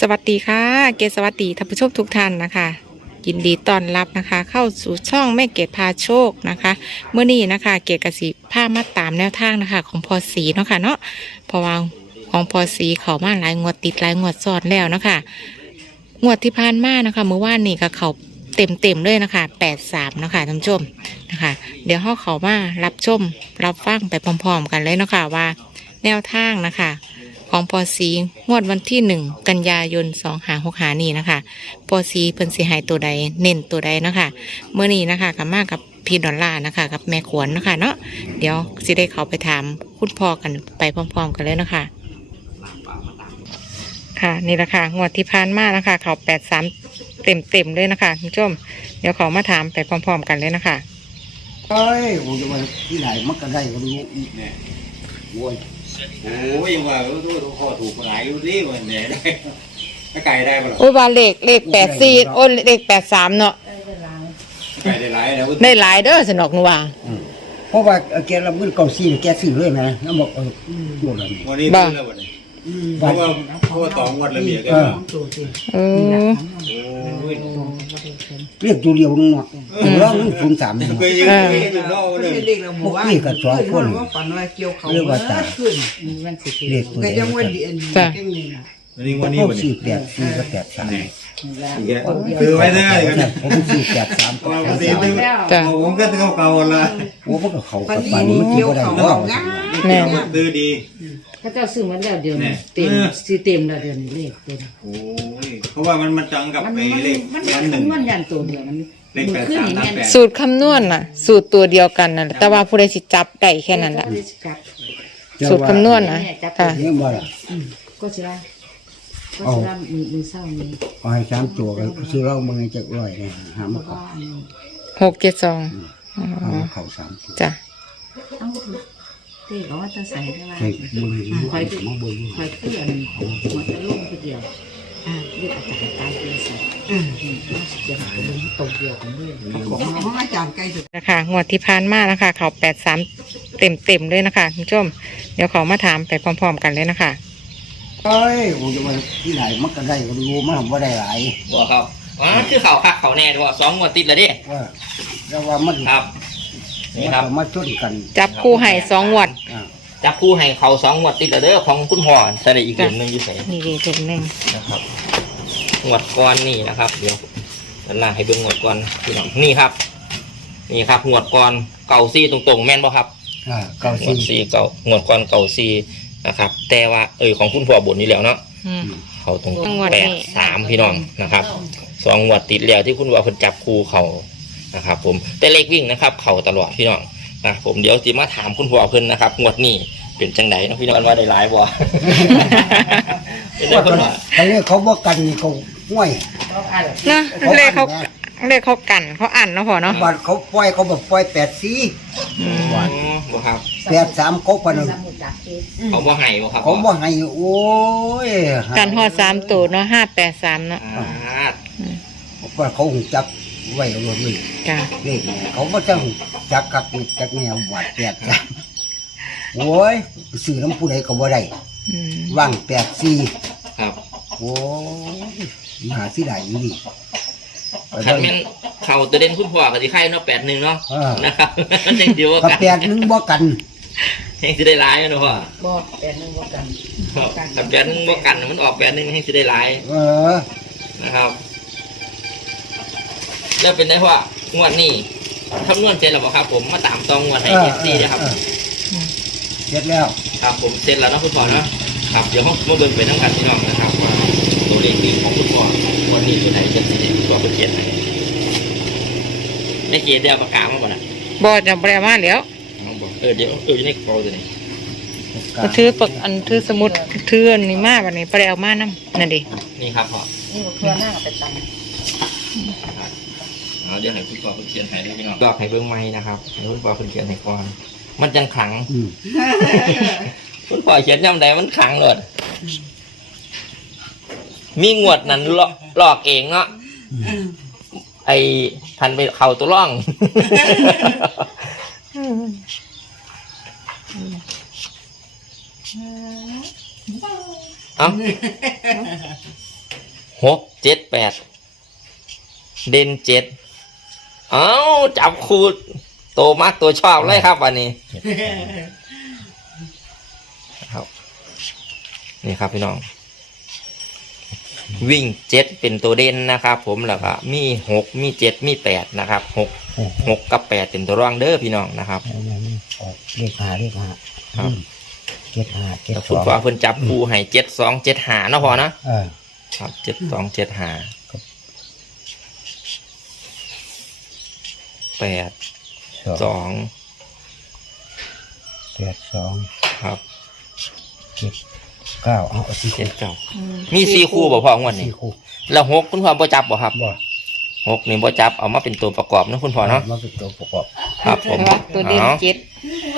สวัสดีค่ะ เกศสวัสดีท่านผู้ชมทุกท่านนะคะ ยินดีต้อนรับนะคะ เข้าสู่ช่องแม่เกดพาโชคนะคะเมื่อนี้นะคะ เกดกสิผ้ามาตามแนวทางนะคะ ของพอสีเนาะค่ะเนาะเพราะว่าของพอสีเขามาหลายงวดติดหลายงวดซ้อนแล้วนะคะงวดที่ผ่านมานะคะเมื่อวานนี้ก็เขาเต็มเต็มเลยนะคะแปดสามนะคะท่านผู้ชมนะคะ เดี๋ยวห้อเขามารับชมรับฟังไปพร้อมๆกันเลยเนาะคะว่า แนวทางนะคะ ของพอสีงวดวันที่หนึ่งกันยายนสองหาหกหานี่นะคะพอสีเพิ่นสิหายตัวใดเน้นตัวใดเนาะคะเมื่อนี้นะคะกับมากับพี่ดอลลานะคะกับแม่ขวนนะคะเนาะเดี๋ยวสิได้เขาไปถามคุณพ่อกันไปพร้อม ๆ กันเลยนะคะค่ะนี่แหละค่ะงวดที่ผ่านมานะคะ เขาแปดสามเต็มเต็มเลยนะคะคุณชม เดี๋ยวเขามาถามไปพร้อม ๆ กันเลยนะคะเอ้ยผมจะมาที่ไหนมันก็ได้ก็รู้อีกแน่โว้ย โอ้ยว่ารู้ดูข้อถูกหลายรู้ดิมันเนี่ยได้ถ้าไก่ได้ปะล่ะโอ้ยว่าเลขเลขแปดสี่โอ้ยเลขแปดสามเนาะไก่ได้หลายแล้วได้หลายเด้อสนอกนัวเพราะว่าแกรับเงินเก่าซีแกซื้อเลยนะแล้วบอกเออโดนอะไรวันนี้ซื้อแล้ววันนี้เพราะว่าเพราะว่าตองวันละเมียบกันเออเออโอ้ย เรียกตัวเดียวนึงเนาะร้องนึงศูนย์สามเนาะเคยยืนเคยยืนนอกก็เลยได้เรียกเราหมู่บ้านนี่ก็สองคนว่าฝันว่าเกี่ยวเขาเรียกว่าตายขึ้นมันสิเรียกตัวก็เดียยัวงว่ากันดีอันนี้เก่งนี่นะวันนี้วันนี้พวกวันสี่นี้แปดสี่ก็แปดสามนี่คือไว้ได้กันผมสี่แปดสามก็วันแปดนี้สามตึ้งจ้ะผมก็ตึ้งเก่าๆละโอ้พวกเขาปักับนปันนี้มันกินเกี่ยวก็ได้เขาว่าง่ายแม่ตื้อดีเขาเจ้าซื้อมันแล้วเดี๋ยวนี้แน่เต็มเออสิเต็มแล้วเดี๋ยวนี้เลขเต็มโอ้ยเพ ราะว่ามันมันจังกับมันไอ้มันเลขมันวันหนึ่งมันยันตัวเดียวมันเลขแปดสามสามแปด สูตรคำนวณน่ะ สูตรตัวเดียวกันน่ะแต่ว่าผู้ใดสิจับได้แค่นั้นแหละจับสูตรคำนวณนะค่ะ เนี่ยบ่ล่ะอืมก็สิว่าก็สิว่ามีมีเศร้ามีเอาให้สามตัวก็ซื้อเหล้ามึงจะร่อยเนี่ยหามาแล้วก็เขาอันนี้หกเจ็ดสองเอามาเขาสามตัวจ้ะเอ้าเด็กเอาว่าจะใส่ได้ว่าใส่มือคอยมาเบิ่งคอยเพื่อนหัวจะลุ่มทีเดียว อ่าเรียกอาจารย์ตายเป็นสัตว์อ่าเจียมตัวนึงตรงเดียวกันด้วยของของอาจารย์ใกลสุดนะคะงวดที่ผ่านมานะคะ เขาแปดสามเต็มเต็มเลยนะคะคุณผู้ชมเดี๋ยวเขามาถามไปพร้อม ๆ กันเลยนะคะเอ้ยผมจะมาที่ไหนมันก็ได้รู้มันทำว่าได้หลายบอกครับอ๋อคือเขาคักเขาแน่ด้วยสองงวดติดแล้วดิว่าแล้วว่ามันครับนี่ครับมันมาชนกัน จับคู่ให้สองงวดจับคู่ให้เขาสองงวดติดแล้วเด้อของคุณพ่อแสดงอีกเดือนหนึ่งอยู่ใส่นี่ดีถึงหนึ่งนะครับ งวดก่อนนี่นะครับ เดี๋ยวด้านล่างให้เบิ่งงวดก่อนพี่น้องนี่ครับ นี่ครับงวดก่อนเก่าซีตรงๆ แม่นบ่ครับอ่าเก้างวดสี่ซีเก่างวดก่อนเก่าซีนะครับ แต่ว่าเออของคุณพ่อบนนี่แล้วเนาะอืม เขาตรงงวดนี้แปดสามพี่น้องนะครับสองงวดติดแล้วที่คุณว่าคนจับคู่เขานะครับ ผมแต่เลขวิ่งนะครับ เขาตลอดพี่น้องนะผมเดี๋ยวสิมาถามคุณพ่อเพิ่นนะครับงวดนี้เป็นจังไดเนาะพี่น้องว่าได้หลายบ่ เป็นจังคนว่าเขาเรียกเขาบอกกันนี่เขาห้วย นะเลขเขาเลขเขากันเขาอ่านเนาะพอเนาะบัดเขาปล่อยเขาแบบปล่อยแปดสี่อืมอ๋อบ่ครับ แปดสามเขาพนันสมุดจับเองเขาบ่ให้บ่ครับเขาบอกให้โอ้ยกันหอดสามตัวเนาะห้าแปดสามเนาะอ่าว่าเขาหูจับไว้รวมเลยจ้ะเลขเนี่ยเขาไม่ต้องจักกักนี่จักแนวหวาดแปดสามโอ้ยซื้อน้ำผู้ใดก็บ่ได้อืม ว่างแปดสี่ครับโอ้ยหาที่ไหนอยู่ดิไปคันเบิ่แม่งนเขาตัวเด่นคุณพ่อก็สิไข่เนาะ81เนาะเออนะครับมันจังสิว่ากับกันแปดหนึงบ่กันแฮงสิได้หลายเนาะพ่อบอกแต่นึงว่ากันครับกับแปดหนึงบ่กันมันออกแปดหนึงแฮงสิได้หลาย เออนะครับ แล้วเป็นไงพ่องวดนี้คำนวณเสร็จแล้วบ่ครับ ผมมาตามตองงวดให้เออเอฟซีนะครับ เออ เสร็จแล้ว ครับผมเสร็จแล้วเนาะคุณพ่อเนาะครับเดี๋ยวห้องมาเบิ่งไปน้ำกันพี่น้องนะครับว่าตัวเลขนี้ของคุณพ่อวันนี้ตัวไหนจะสีคุณพ่อเป็นเขียนไหนในเกียร์เดียวประกาศมาบ่น่ะบอจะแปลมาแล้วเอาบ่เออเดี๋ยวเอออยู่ในกระเป๋าตัวนี้ก็ถือปกอันถือสมุดถืออันนี้มาวันนี้ไปเอามานํนั่นดินี่ครับพ่อนี่เพื่อนหน้าไปตังเอาเดี๋ยวให้คุณพ่อเป็นเขียนให้ด้วยพี่น้องบอกให้เบิ่งไม้นะครับเดี๋ยวคุณพ่อเป็นเขียนให้ก่อน มันจังขลังอืมคุณพ่อเขียนย่ำใดมันขังเลยมีงวดนั้นลอกลอกเองเนาะไอพันไปเข่าตัวร่อง เอาหกเจ็ดแปดเด่นเจ็ดเอ้าจับคูโตมากตัวชอบเลยครับวันนี้ครับ นี่ครับพี่น้อง วิ่งเจ็ดเป็นตัวเด่นนะครับผมแล้วก็มีหกมีเจ็ดมีแปดนะครับหกหกกับแปดเป็นตัวรองเด้อพี่น้องนะครับออกเลขหาเลขหาครับเจ็ดหาเจ็ดแล้วสคุณองพ่อเพิ่นจับคู่ให้เจ็ดสองเจ็ดหาเนาะพอเนาะเออครับเจ็ดสองเจ็ดหาครับแปด สสององเจ็ดสองครับเจ็ดเก้าเอาเอาสี่เจ็คู่ดเก้ามีสี่คู่บ่พ่องวดนี้สี่คู่แล้วหกคุณพ่อบ่จับบ่ครับบ่หกนี่บ่จับเอามาเป็นตัวประกอบนะคุณพ่อเนาะมาเป็นตัวประกอบครับผมตัวเด่นอาเจ็ด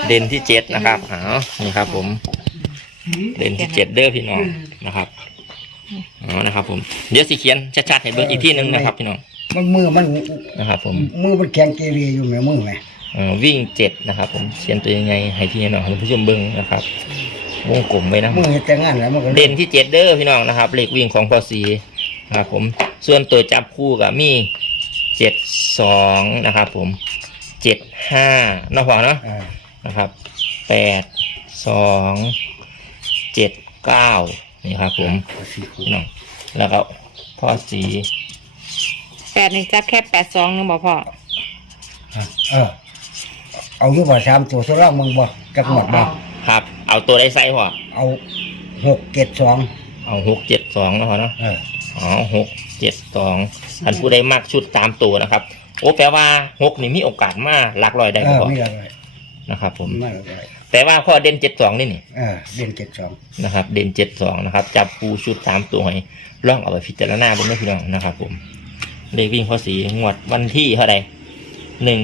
เด่นที่เจ็ดนะครับอ๋อนี่ครับ ผม เด่นที่เจ็ดเด้อพี่น้องนะครับอ๋อนะครับ ผมเดี๋ยวสิเขียนชัดๆให้เบิ่งอีกที่หนึงนะครับ พี่น้อง มันมือมันนะครับผมมือมันแข็งเกเรอยู่ไหมมือไหมเอ่อวิ่งเจ็ดนะครับ ผมเขียนตัวยังไงให้พี่น้องให้ผู้ชมเบิ่งนะครับวงกลมไว้นะมือเฮ็ดแต่งานแล้วมันก็เด่นที่เจ็ดเด้อพี่น้องนะครับเลขวิ่งของพอสีนะครับผมส่วนตัวจับคู่กับมีเจ็ดสองนะครับ ผมเจ็ดห้าเนาะพอเนาะเออนะครับแปดสองเจ็ดเก้านี่ครับผมเอาสี่คู่พี่น้องแล้วก็พ่อสีแป ดนี่จับแค่แปดสองนึงบ่พ่อเออ เอาอยู่บ่สามตัวสุดล่างมึงบ่จักหมดบ่ครับ เอาตัวได้ไซส์พอเอาหกเจ็ดสองเอาหกเจ็ดสองเนาะพอเนาะเอออ๋อหกเจ็ดสองอันผู้ใดมากชุดตามตัวนะครับ โอ้แปลว่าหกนี่มีโอกาสมากหลักลอยได้เอบ่อพอไม่อะไรนะครับผมไม่อะไรแต่ว่าข้อเด่นเจ็ดสองนี่นี่เออเด่นเจ็ดสองนะครับ เด่นเจ็ดสองนะครับ จับปูชุดสามตัวให้ล่องเอาไปพิจารณาบนแม่พี่น้องนะครับผม เลขวิ่งข้อสีงวดวันที่เท่าไรหนึ่ง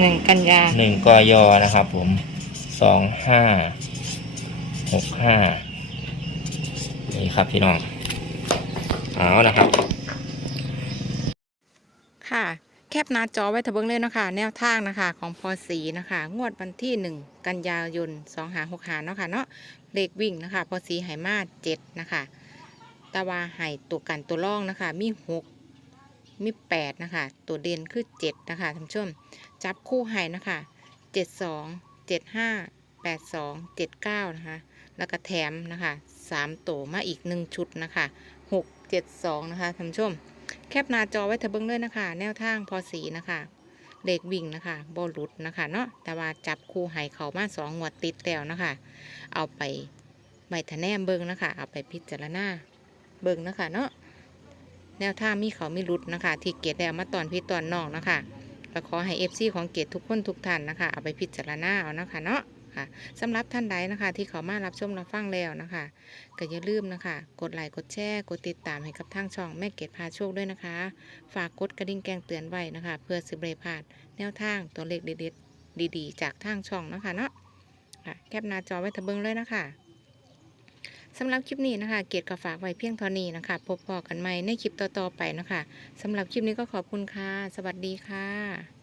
หนึ่งกันยาหนึ่งกยนะครับ ผมสองห้าหกห้านี่ครับพี่น้องเอานะครับ ค่ะ แคปหน้าจอไว้ทะเบิงเลยนะคะ แนวทางนะคะของพอสีนะคะ งวดวันที่หนึ่งกันยายนสองหาหกหาเนาะค่ะเนาะเลขวิ่งนะคะ พอสีไหมาเจ็ดนะคะตาวาไห่ตัวกันตัวล่องนะคะ มีหก มีแปดนะคะ ตัวเด่นคือเจ็ดนะคะท่านผู้ชม จับคู่ไห่นะคะเจ็ดสองเจ็ดห้าแปดสองเจ็ดเก้านะคะ แล้วก็แถมนะคะสามตัวมาอีกหนึ่งชุดนะคะหกเจ็ดสองนะคะท่านผู้ชม แคปหน้าจอไว้เถอะเบิ้งเลยนะคะ แนวทางพอสีนะคะเลขวิ่งนะคะบอลุดนะคะเนาะแต่ว่าจับคู่ไห้เขามาสองงวดติดแล้วนะคะ เอาไปใบทะแนมเบิ้งนะคะ เอาไปพิจารณาเบิ้งนะคะเนาะ แนวทางมีเขามีรุดนะคะ ที่เกียรติแล้วมาตอนพี่ตอนน้องนะคะก็ขอให้เอฟซีของเกตทุกคนทุกท่านนะคะ เอาไปพิจารณาเอานะคะเนาะค่ะสำหรับท่านใดนะคะ ที่เขามารับชมรับฟังแล้วนะคะก็อย่าลืมนะคะ กดไลค์กดแชร์กดติดตามให้กับทางช่องแม่เกดพาโชคด้วยนะคะ ฝากกดกระดิ่งแจ้งเตือนไว้นะคะ เพื่อสิบเรพาดแนวทางตัวเลขเด็ดๆดี ๆ จากทางช่องนะคะเนาะค่ะแคปหน้าจอไว้ทะเบิงเลยนะคะ สำหรับคลิปนี้นะคะ เกียรติก็ฝากไว้เพียงเท่านี้นะคะ พบพอกันใหม่ในคลิปต่อๆไปนะคะสำหรับคลิปนี้ก็ขอบคุณค่ะ สวัสดีค่ะ